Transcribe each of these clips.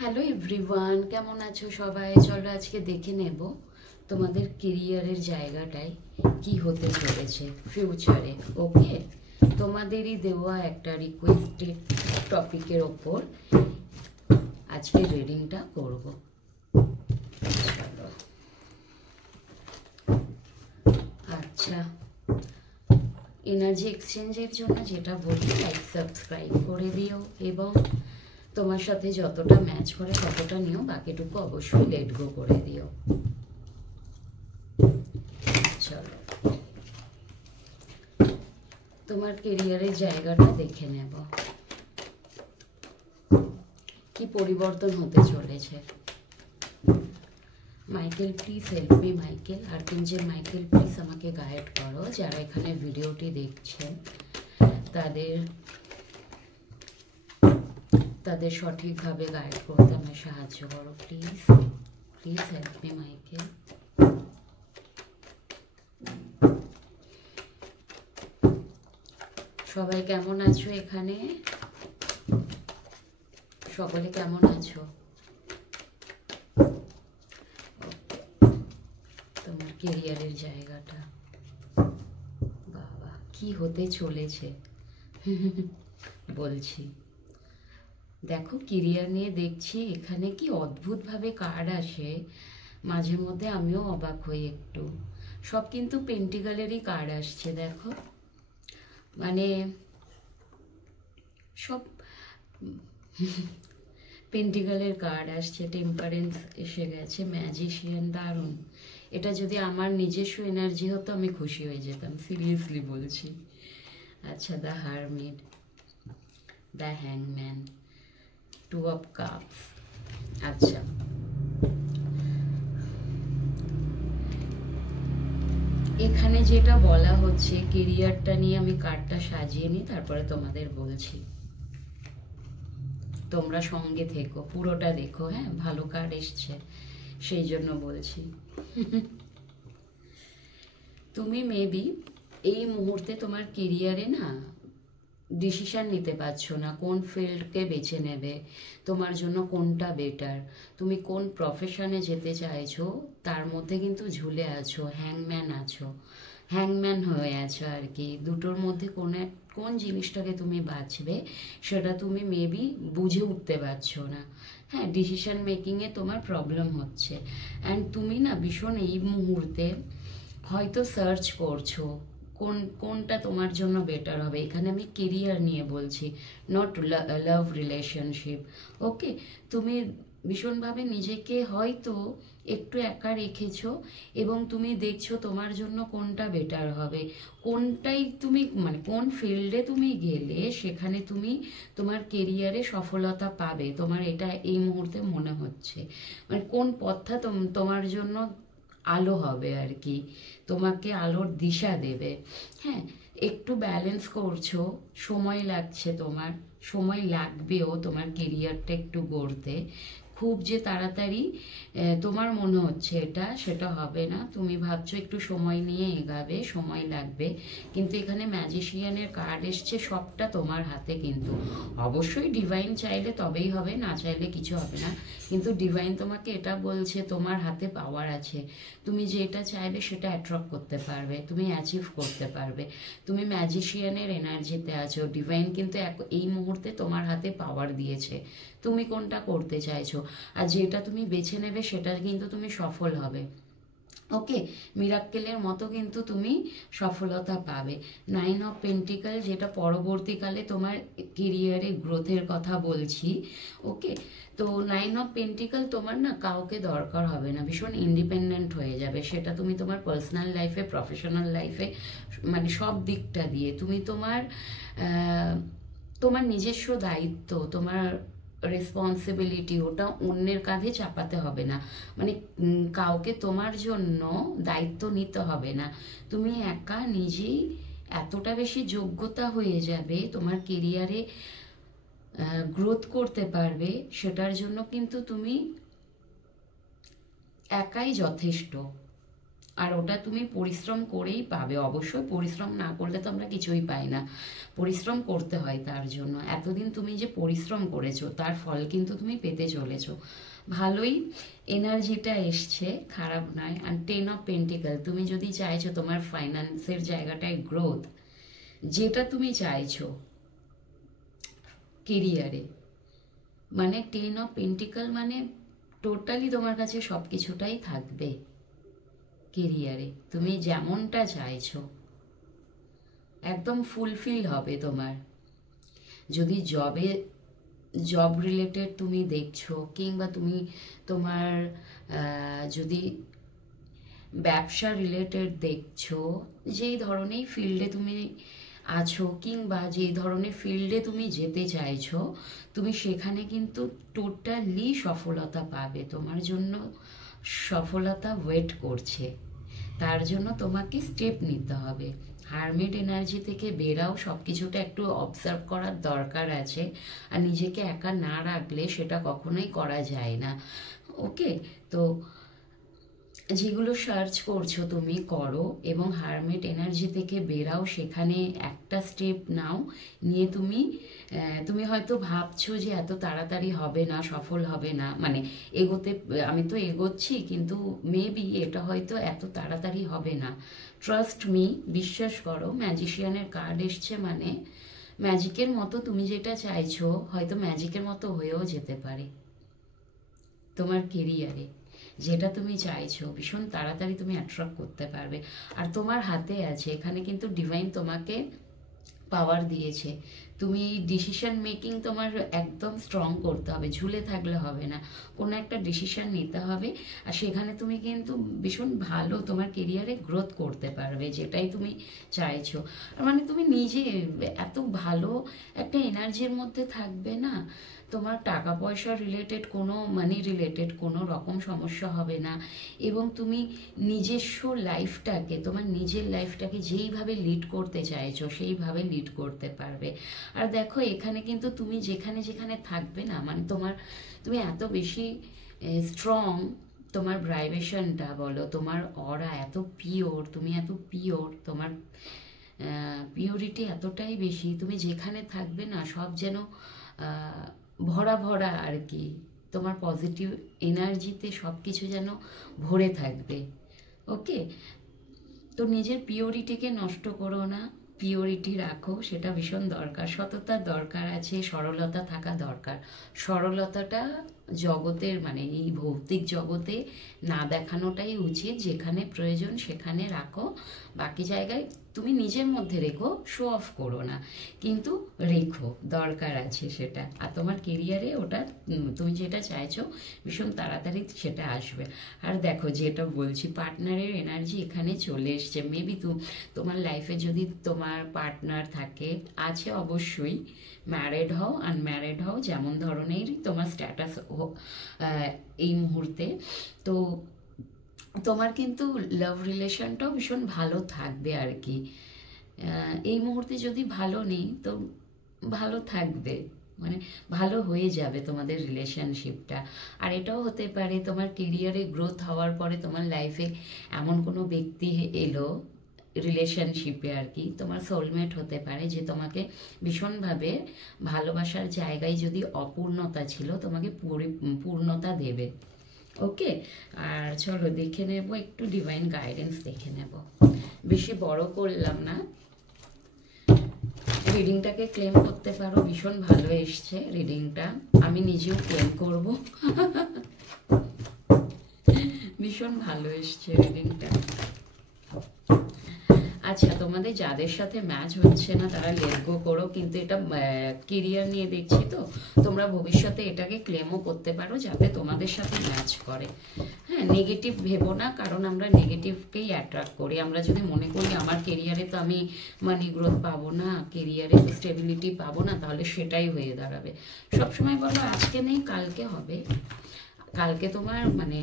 Hello everyone, কেমন আছো সবাই? চলো আজকে দেখে নেব তোমাদের কেরিয়ারের জায়গাটায় কি হতে চলেছে ফিউচারে। ওকে, তোমাদেরই দেওয়া একটা রিকোয়েস্টেড টপিকের ওপর আজকে রিডিংটা করব। চলো, আচ্ছা, এনার্জি এক্সচেঞ্জের জন্য যেটা বলি, লাইক সাবস্ক্রাইব করে দিও এবং তোমার সাথে যতটা ম্যাচ করে ততটা নিও, বাকিটুকু অবশ্যই লেট গো করে দিও। চলো, তোমার কেরিয়ারের জায়গাটা দেখে নেব, কি পরিবর্তন হতে চলেছে। Michael please help me. Michael, archangel Michael please আমাকে গাইড করো। যারা এখানে ভিডিওটি দেখছেন তাদের তাদের সঠিকভাবে গাইড করতে আমায় সাহায্য করো please. Please help me Michael. সবাই কেমন আছো এখানে? সকলে কেমন আছো? তোমার কেরিয়ারের জায়গাটা বাবা কি হতে চলেছে বলছি। দেখো, কেরিয়ার নিয়ে দেখছি এখানে কি অদ্ভুতভাবে কার্ড আসে, মাঝে মধ্যে আমিও অবাক হই একটু। সব কিন্তু পেন্টিকালেরই কার্ড আসছে, দেখো, মানে সব পেন্টিকালের কার্ড আসছে, টেম্পারেন্স এসে গেছে, ম্যাজিশিয়ান, দারুণ। এটা যদি আমার নিজস্ব এনার্জি হতো আমি খুশি হয়ে যেতাম, সিরিয়াসলি বলছি। আচ্ছা, দ্য হারমিট, দ্য হ্যাংম্যান, টু অফ কাপস। আচ্ছা, এখানে যেটা বলা হচ্ছে কেরিয়ারটা নিয়ে, আমি কার্ডটা সাজিয়ে নিই তারপরে তোমাদের বলছি। তোমরা সঙ্গে থেকো, পুরোটা দেখো, হ্যাঁ, ভালো কার্ড এসছে সেই জন্য বলছি। তুমি মেবি এই মুহূর্তে তোমার কেরিয়ারে না ডিসিশন নিতে পারছো না কোন ফিল্ডকে বেছে নেবে, তোমার জন্য কোনটা বেটার, তুমি কোন প্রফেশনে যেতে চাইছো তার মধ্যে কিন্তু ঝুলে আছো, হ্যাংম্যান আছো, হ্যাংম্যান হয়ে আছো আর কি। দুটোর মধ্যে কোন জিনিসটাকে তুমি বাছবে সেটা তুমি মেবি বুঝে উঠতে পারছো না। হ্যাঁ, ডিসিশন মেকিংয়ে তোমার প্রবলেম হচ্ছে। অ্যান্ড তুমি না ভীষণ এই মুহূর্তে হয়তো সার্চ করছো কোনটা তোমার জন্য বেটার হবে। এখানে আমি কেরিয়ার নিয়ে বলছি, নট লাভ রিলেশনশিপ। ওকে, তুমি ভীষণভাবে নিজেকে হয়তো একটু একা রেখেছো এবং তুমি দেখছো তোমার জন্য কোনটা বেটার হবে, কোনটাই তুমি মানে কোন ফিল্ডে তুমি গেলে সেখানে তুমি তোমার কেরিয়ারে সফলতা পাবে, তোমার এটা এই মুহূর্তে মনে হচ্ছে। মানে কোন পথটা তোমার জন্য আলো হবে আর কি, তোমাকে আলোর দিশা দেবে। হ্যাঁ, একটু ব্যালেন্স করছো, সময় লাগছে, তোমার সময় লাগবেও তোমার কেরিয়ারটা একটু গড়তে। খুব যে তাড়াতাড়ি তোমার মনে হচ্ছে সেটা হবে না, তুমি ভাবছো একটু সময় নিয়ে এগাবে, সময় লাগবে। কিন্তু এখানে ম্যাজিশিয়ানের কার্ড এসছে, সবটা তোমার হাতে কিন্তু। অবশ্যই ডিভাইন চাইলে তবেই হবে, না চাইলে কিছু হবে না। কিন্তু ডিভাইন তোমাকে এটা বলছে তোমার হাতে পাওয়ার আছে, তুমি যেটা চাইবে সেটা অ্যাট্রাক্ট করতে পারবে, তুমি অ্যাচিভ করতে পারবে। তুমি ম্যাজিশিয়ানের এনার্জিতে আছো, ডিভাইন কিন্তু এই মুহূর্তে তোমার হাতে পাওয়ার দিয়েছে, তুমি কোনটা করতে চাইছো আর যেটা তুমি বেছে নেবে সেটা কিন্তু তুমি সফল হবে। ওকে, মিরাক্কেলের মতো কিন্তু তুমি সফলতা পাবে। 9 অফ পেন্টিকাল, যেটা পরবর্তীকালে তোমার কেরিয়ারে গ্রোথের কথা বলছি। ওকে, তো 9 অফ পেন্টিকাল তোমার না কাউকে দরকার হবে না, ভীষণ ইন্ডিপেন্ডেন্ট হয়ে যাবে। সেটা তুমি তোমার পার্সোনাল লাইফে, প্রফেশনাল লাইফে, মানে সব দিকটা দিয়ে তুমি তোমার নিজস্ব দায়িত্ব, তোমার রেসপন্সিবিলিটি, ওটা অন্যের কাঁধে চাপাতে হবে না। মানে কাউকে তোমার জন্য দায়িত্ব নিতে হবে না, তুমি একা নিজেই এতটা বেশি যোগ্যতা হয়ে যাবে, তোমার কেরিয়ারে গ্রোথ করতে পারবে, সেটার জন্য কিন্তু তুমি একাই যথেষ্ট। আর ওটা তুমি পরিশ্রম করেই পাবে, অবশ্যই পরিশ্রম না করলে তো আমরা কিছুই পাই না, পরিশ্রম করতে হয় তার জন্য। এতদিন তুমি যে পরিশ্রম করেছো তার ফল কিন্তু তুমি পেতে চলেছো। ভালোই এনার্জিটা এসছে, খারাপ নয়। আর 10 অফ পেন্টিকেল, তুমি যদি চাইছো তোমার ফাইন্যান্সের জায়গাটায় গ্রোথ, যেটা তুমি চাইছো কেরিয়ারে, মানে 10 অফ পেন্টিকেল মানে টোটালি তোমার কাছে সব কিছুটাই থাকবে কেরিয়ারে, তুমি যেমনটা চাইছো একদম ফুলফিল হবে তোমার। যদি জব রিলেটেড তুমি দেখছো, কিংবা তুমি তোমার যদি ব্যবসা রিলেটেড দেখছো, যেই ধরনের ফিল্ডে তুমি আছো কিংবা যেই ধরনের ফিল্ডে তুমি যেতে চাইছো, তুমি সেখানে কিন্তু টোটালি সফলতা পাবে। তোমার জন্য সফলতা ওয়েট করছে, তার জন্য তোমাকে স্টেপ নিতে হবে। হারমিট এনার্জি থেকে বেরাও, সব কিছুটা একটু অবজার্ভ করার দরকার আছে, আর নিজেকে একা না রাখলে সেটা কখনোই করা যায় না। ওকে, তো যেগুলো সার্চ করছো তুমি করো, এবং হারমিট এনার্জি থেকে বেরাও, সেখানে একটা স্টেপ নাও, নিয়ে তুমি হয়তো ভাবছো যে এত তাড়াতাড়ি হবে না, সফল হবে না, মানে এগোতে, আমি তো এগোচ্ছি কিন্তু মেবি এটা হয়তো এত তাড়াতাড়ি হবে না। ট্রাস্ট মি, বিশ্বাস করো, ম্যাজিশিয়ানের কার্ড এসছে মানে ম্যাজিকের মতো তুমি যেটা চাইছো হয়তো ম্যাজিকের মতো হয়েও যেতে পারে। তোমার কেরিয়ারে যেটা তুমি চাইছো ভীষণ তাড়াতাড়ি তুমি অ্যাট্রাক্ট করতে পারবে। আর তোমার হাতে আছে, এখানে কিন্তু ডিভাইন তোমাকে পাওয়ার দিয়েছে। তুমি ডিসিশন মেকিং তোমার একদম স্ট্রং করতে হবে, ঝুলে থাকলে হবে না, কোনো একটা ডিসিশন নিতে হবে। আর সেখানে তুমি কিন্তু ভীষণ ভালো তোমার কেরিয়ারে গ্রোথ করতে পারবে, যেটাই তুমি চাইছো। আর মানে তুমি নিজে এত ভালো একটা এনার্জির মধ্যে থাকবে না, তোমার টাকা পয়সা রিলেটেড কোনো, মানি রিলেটেড কোনো রকম সমস্যা হবে না। এবং তুমি নিজস্ব লাইফটাকে, তোমার নিজের লাইফটাকে যেইভাবে লিড করতে চাইছো সেইভাবে লিড করতে পারবে। আর দেখো এখানে কিন্তু তুমি যেখানে যেখানে থাকবে না, মানে তুমি এত বেশি স্ট্রং, তোমার ভাইব্রেশনটা বলো, তোমার অরা এত পিওর, তুমি এত পিওর, তোমার পিওরিটি এতটাই বেশি, তুমি যেখানে থাকবে না সব যেন ভরা ভরা আর কি, তোমার পজিটিভ এনার্জিতে সব কিছু যেন ভরে থাকবে। ওকে, তো নিজের পিওরিটিকে নষ্ট করো না, পিওরিটি রাখো, সেটা ভীষণ দরকার। সততার দরকার আছে, সরলতা থাকা দরকার। সরলতাটা জগতের, মানে এই ভৌতিক জগতে না দেখানোটাই উচিত, যেখানে প্রয়োজন সেখানে রাখো, বাকি জায়গায় তুমি নিজের মধ্যে রেখো, শো অফ করো না, কিন্তু রেখো, দরকার আছে সেটা। আর তোমার কেরিয়ারে ওটা তুমি যেটা চাইছো ভীষণ তাড়াতাড়ি সেটা আসবে। আর দেখো যেটা বলছি, পার্টনারের এনার্জি এখানে চলে এসছে। মেবি তোমার লাইফে যদি তোমার পার্টনার থাকে, আছে অবশ্যই, ম্যারেড হও আনম্যারেড হও, যেমন ধরনেরই তোমার স্ট্যাটাস এই মুহূর্তে, তো তোমার কিন্তু লাভ রিলেশনটাও ভীষণ ভালো থাকবে আর কি। এই মুহূর্তে যদি ভালো নেই তো ভালো থাকবে, মানে ভালো হয়ে যাবে তোমাদের রিলেশনশিপটা। আর এটাও হতে পারে তোমার কেরিয়ারে গ্রোথ হওয়ার পরে তোমার লাইফে এমন কোনো ব্যক্তি এলো রিলেশনশিপে আর কি, তোমার সোলমেট হতে পারে, যে তোমাকে ভীষণভাবে ভালোবাসার জায়গায় যদি অপূর্ণতা ছিল তোমাকে পূর্ণতা দেবে। ওকে, আর চলো দেখে নেব একটু ডিভাইন গাইডেন্স দেখে নেব, বেশি বড় করলাম না। রিডিংটাকে ক্লেম করতে পারো, ভীষণ ভালো এসছে রিডিংটা, আমি নিজেও ক্লেম করব। ভীষণ ভালো এসছে রিডিংটা। আচ্ছা, তোমাদের যাদের সাথে ম্যাচ হচ্ছে না তারা লেট গো করো, কিন্তু এটা কেরিয়ার নিয়ে দেখছি, তো তোমরা ভবিষ্যতে এটাকে ক্লেমও করতে পারো যাতে তোমাদের সাথে ম্যাচ করে। হ্যাঁ, নেগেটিভ ভেবো না, কারণ আমরা নেগেটিভকেই অ্যাট্রাক্ট করি। আমরা যদি মনে করি আমার কেরিয়ারে তো আমি মানি গ্রোথ পাবো না, কেরিয়ারে তো স্টেবিলিটি পাবো না, তাহলে সেটাই হয়ে দাঁড়াবে। সবসময় বলো আজকে নেই কালকে হবে। কালকে তোমার মানে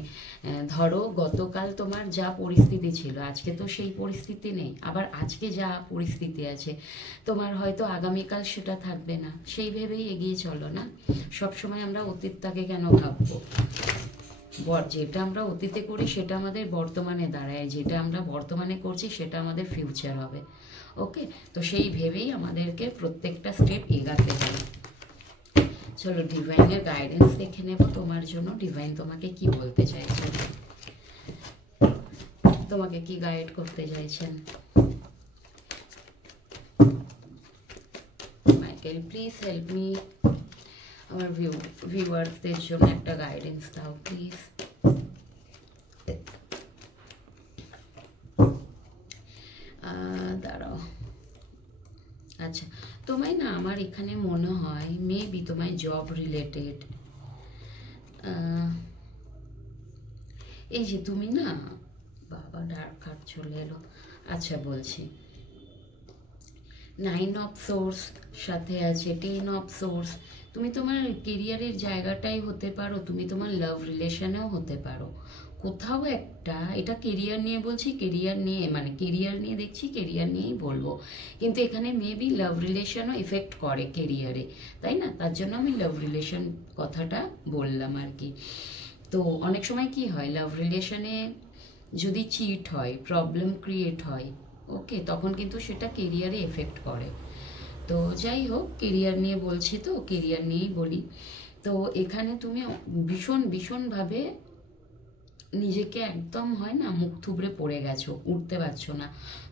ধরো গতকাল তোমার যা পরিস্থিতি ছিল আজকে তো সেই পরিস্থিতি নেই, আবার আজকে যা পরিস্থিতি আছে তোমার হয়তো আগামীকাল সেটা থাকবে না, সেই ভেবেই এগিয়ে চলো না। সবসময় আমরা অতীতটাকে কেন ভাববো, যেটা আমরা অতীতে করি সেটা আমাদের বর্তমানে দাঁড়ায়, যেটা আমরা বর্তমানে করছি সেটা আমাদের ফিউচার হবে। ওকে, তো সেই ভেবেই আমাদেরকে প্রত্যেকটা স্টেপ এগাতে হবে। চলো ডিভাইনের গাইডেন্স দেখে নেব তোমার জন্য। ডিভাইন তোমাকে কি বলতে চাইছেন, তোমাকে কি গাইড করতে চাইছেন। মাইকেল প্লিজ হেল্প মি, আমার ভিউয়ার্সদের জন্য একটা গাইডেন্স দাও প্লিজ। দাঁড়াও, আচ্ছা তোমায় না আমার এখানে মনে হয় মেবি তোমায় জব রিলেটেড, এই যে তুমি না, বাবা ডার্ক কার্ড চলে এলো। আচ্ছা বলছি, 9 অফ সোর্স সাথে আছে 10 অফ সোর্স। তুমি তোমার কেরিয়ারের জায়গাটাই হতে পারো, তুমি তোমার লাভ রিলেশনেও হতে পারো, কোথাও একটা। এটা কেরিয়ার নিয়ে বলছি, কেরিয়ার নিয়ে মানে কেরিয়ার নিয়ে দেখছি, কেরিয়ার নিয়েই বলবো, কিন্তু এখানে মেবি লাভ রিলেশনও এফেক্ট করে কেরিয়ারে, তাই না? তার জন্য আমি লাভ রিলেশন কথাটা বললাম আর কি। তো অনেক সময় কি হয়, লাভ রিলেশনে যদি চিট হয়, প্রবলেম ক্রিয়েট হয়, ওকে, তখন কিন্তু সেটা কেরিয়ারে এফেক্ট করে। তো যাই হোক, কেরিয়ার নিয়ে বলছি তো কেরিয়ার নিয়েই বলি। তো এখানে তুমি ভীষণভাবে নিজেকে একদম হয় না মুখ থুবড়ে পড়ে গেছো, উঠতে পারছো না।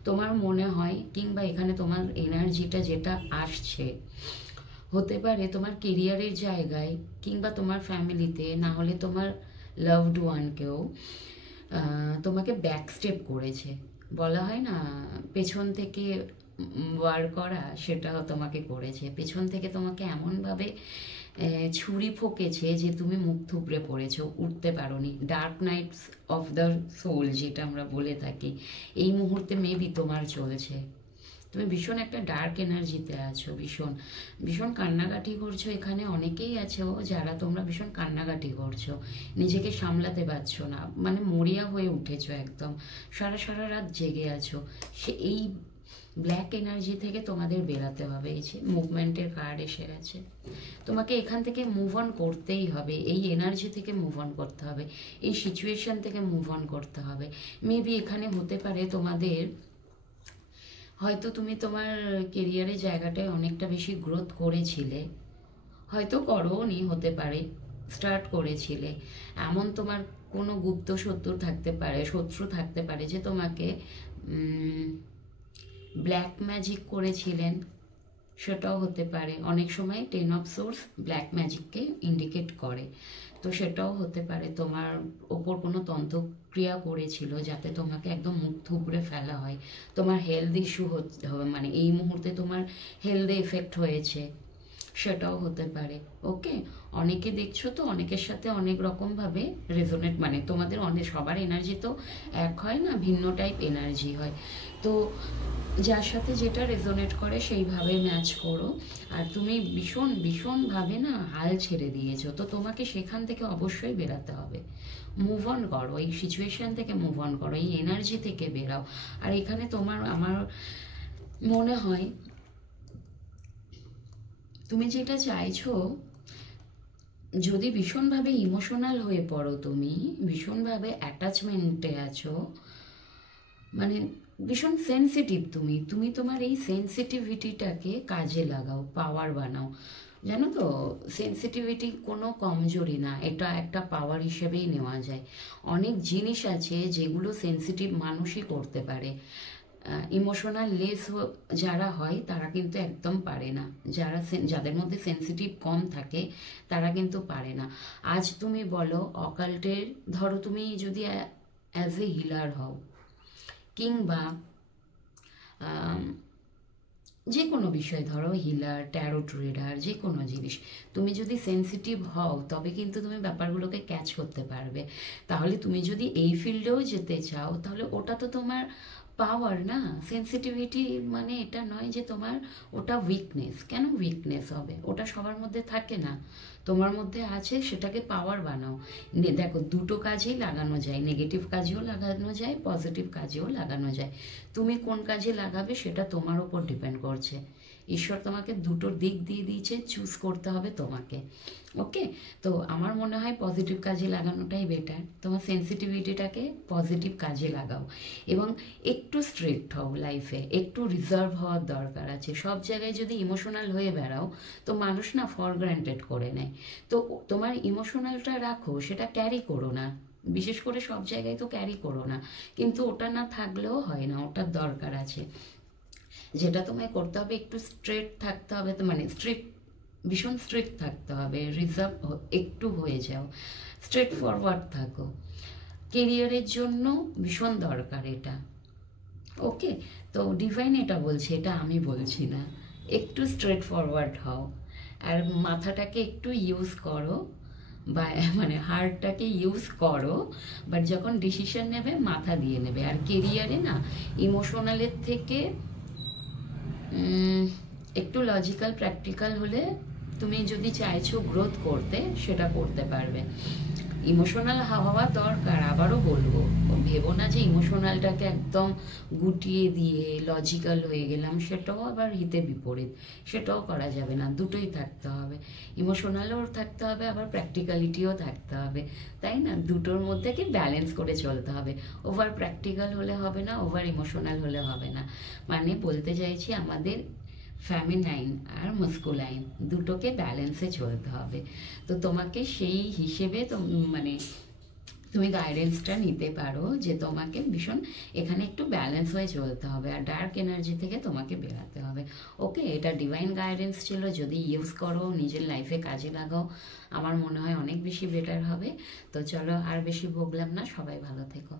তোমার মনে হয়, কিংবা এখানে তোমার এনার্জিটা যেটা আসছে, হতে পারে তোমার কেরিয়ারের জায়গায়, কিংবা তোমার ফ্যামিলিতে, না হলে তোমার লাভড ওয়ানকেও তোমাকে ব্যাক স্টেপ করেছে। বলা হয় না পেছন থেকে ওয়ার করা, সেটাও তোমাকে করেছে। পেছন থেকে তোমাকে এমনভাবে ছুরি ফোকেছে যে তুমি মুখ থুবড়ে পড়েছো, উঠতে পারোনি। Dark nights of the soul যেটা আমরা বলে থাকি, এই মুহূর্তে মেবি তোমার চলছে। তুমি ভীষণ একটা ডার্ক এনার্জিতে আছো, ভীষণ কান্নাকাটি করছো। এখানে অনেকেই আছো যারা তোমরা ভীষণ কান্নাকাটি করছো, নিজেকে সামলাতে পারছো না, মানে মরিয়া হয়ে উঠেছো একদম, সারা রাত জেগে আছো। এই ব্ল্যাক এনার্জি থেকে তোমাদের বেরাতে হবে। এই যে মুভমেন্টের কার্ড এসে গেছে, তোমাকে এখান থেকে মুভ অন করতেই হবে, এই এনার্জি থেকে মুভ অন করতে হবে, এই সিচুয়েশন থেকে মুভ অন করতে হবে। মেবি এখানে হতে পারে তোমাদের, হয়তো তুমি তোমার কেরিয়ারের জায়গাটায় অনেকটা বেশি গ্রোথ করেছিলে, হয়তো করোনি, হতে পারে স্টার্ট করেছিলে। এমন তোমার কোনো গুপ্ত শত্রু থাকতে পারে যে তোমাকে ব্ল্যাক ম্যাজিক করেছিলেন, সেটাও হতে পারে। অনেক সময় 10 অফ সোর্স ব্ল্যাক ম্যাজিককে ইন্ডিকেট করে, তো সেটাও হতে পারে তোমার ওপর কোনো তন্ত্রক্রিয়া করেছিল যাতে তোমাকে একদম মুখ থুবড়ে ফেলা হয়। তোমার হেলথ ইস্যু হতে হবে, মানে এই মুহূর্তে তোমার হেলথে এফেক্ট হয়েছে, সেটাও হতে পারে। ওকে, অনেকে দেখছো তো অনেকের সাথে অনেক রকমভাবে রেজোনেট, মানে তোমাদের সবার এনার্জি তো এক হয় না, ভিন্ন টাইপ এনার্জি হয়। তো যার সাথে যেটা রেজোনেট করে সেইভাবে ম্যাচ করো। আর তুমি ভীষণভাবে না হাল ছেড়ে দিয়েছো, তো তোমাকে সেখান থেকে অবশ্যই বেরাতে হবে। মুভ অন করো, এই সিচুয়েশন থেকে মুভ অন করো, এই এনার্জি থেকে বেরাও। আর এখানে আমার মনে হয় তুমি যেটা চাইছো, যদি ভীষণভাবে ইমোশনাল হয়ে পড়ো, তুমি ভীষণভাবে অ্যাটাচমেন্টে আছো, মানে ভীষণ সেন্সিটিভ, তুমি তোমার এই সেন্সিটিভিটিটাকে কাজে লাগাও, পাওয়ার বানাও। জানো তো, সেন্সিটিভিটি কোনো কমজোরি না, এটা একটা পাওয়ার হিসেবেই নেওয়া যায়। অনেক জিনিস আছে যেগুলো সেন্সিটিভ মানুষই করতে পারে, ইমোশনাল লেস যারা হয় তারা কিন্তু একদম পারে না। যাদের মধ্যে সেন্সিটিভ কম থাকে তারা কিন্তু পারে না। আজ তুমি বলো অকাল্টের, ধরো তুমি যদি অ্যাজ এ হিলার হও, কিংবা যে কোনো বিষয়, ধরো হিলার, ট্যারোট রিডার, যে কোনো জিনিস, তুমি যদি সেন্সিটিভ হও তবে কিন্তু তুমি ব্যাপারগুলোকে ক্যাচ করতে পারবে। তাহলে তুমি যদি এই ফিল্ডেও যেতে চাও, তাহলে ওটা তো তোমার পাওয়ার না। সেন্সিটিভিটি মানে এটা নয় যে তোমার ওটা উইকনেস। কেন উইকনেস হবে? ওটা সবার মধ্যে থাকে না, তোমার মধ্যে আছে, সেটাকে পাওয়ার বানাও। দেখো, দুটো কাজেই লাগানো যায়, নেগেটিভ কাজেও লাগানো যায়, পজিটিভ কাজেও লাগানো যায়। তুমি কোন কাজে লাগাবে সেটা তোমার ওপর ডিপেন্ড করছে। ঈশ্বর তোমাকে দুটো দিক দিয়ে দিয়েছে, চুজ করতে হবে তোমাকে। ওকে, তো আমার মনে হয় পজিটিভ কাজে লাগানোটাই বেটার। তোমার সেন্সিটিভিটিটাকে পজিটিভ কাজে লাগাও এবং একটু স্ট্রিক্ট হও লাইফে, একটু রিজার্ভ হওয়ার দরকার আছে। সব জায়গায় যদি ইমোশনাল হয়ে বেড়াও তো মানুষ না ফর গ্রান্টেড করে নেয়। তো তোমার ইমোশনালটা রাখো, সেটা ক্যারি করো না, বিশেষ করে সব জায়গায় তো ক্যারি করো না, কিন্তু ওটা না থাকলেও হয় না, ওটার দরকার আছে। যেটা তোমায় করতে হবে, একটু স্ট্রেট থাকতে হবে, তো মানে স্ট্রিক্ট, ভীষণ স্ট্রিক্ট থাকতে হবে, রিজার্ভ একটু হয়ে যাও, স্ট্রেট ফরওয়ার্ড থাকো। কেরিয়ারের জন্য ভীষণ দরকার এটা। ওকে, তো ডিভাইন এটা বলছে, এটা আমি বলছি না। একটু স্ট্রেট ফরওয়ার্ড হও আর মাথাটাকে একটু ইউজ করো, বা মানে হার্টটাকে ইউজ করো, বাট যখন ডিসিশন নেবে মাথা দিয়ে নেবে। আর কেরিয়ারে না ইমোশনালের থেকে একটু লজিক্যাল প্র্যাকটিক্যাল হলে তুমি যদি চাইছো গ্রোথ করতে, সেটা করতে পারবে। ইমোশনাল হওয়া দরকার, আবারও বলবো, ভেবো না যে ইমোশনালটাকে একদম গুটিয়ে দিয়ে লজিক্যাল হয়ে গেলাম, সেটাও আবার হিতে বিপরীত, সেটাও করা যাবে না। দুটোই থাকতে হবে, ইমোশনালও থাকতে হবে, আবার প্র্যাকটিক্যালিটিও থাকতে হবে, তাই না? দুটোর মধ্যে কি ব্যালেন্স করে চলতে হবে। ওভার প্র্যাকটিক্যাল হলে হবে না, ওভার ইমোশনাল হলে হবে না। মানে বলতে চাইছি আমাদের ফ্যামিনাইন আর মাস্কুলাইন দুটোকে ব্যালেন্সে চলতে হবে। তো তোমাকে সেই হিসেবে মানে তুমি গাইডেন্সটা নিতে পারো যে তোমাকে ভীষণ এখানে একটু ব্যালেন্স হয়ে চলতে হবে, আর ডার্ক এনার্জি থেকে তোমাকে বেরাতে হবে। ওকে, এটা ডিভাইন গাইডেন্স ছিল, যদি ইউজ করো, নিজের লাইফে কাজে লাগাও, আমার মনে হয় অনেক বেশি বেটার হবে। তো চলো, আর বেশি বকলাম না, সবাই ভালো থেকো।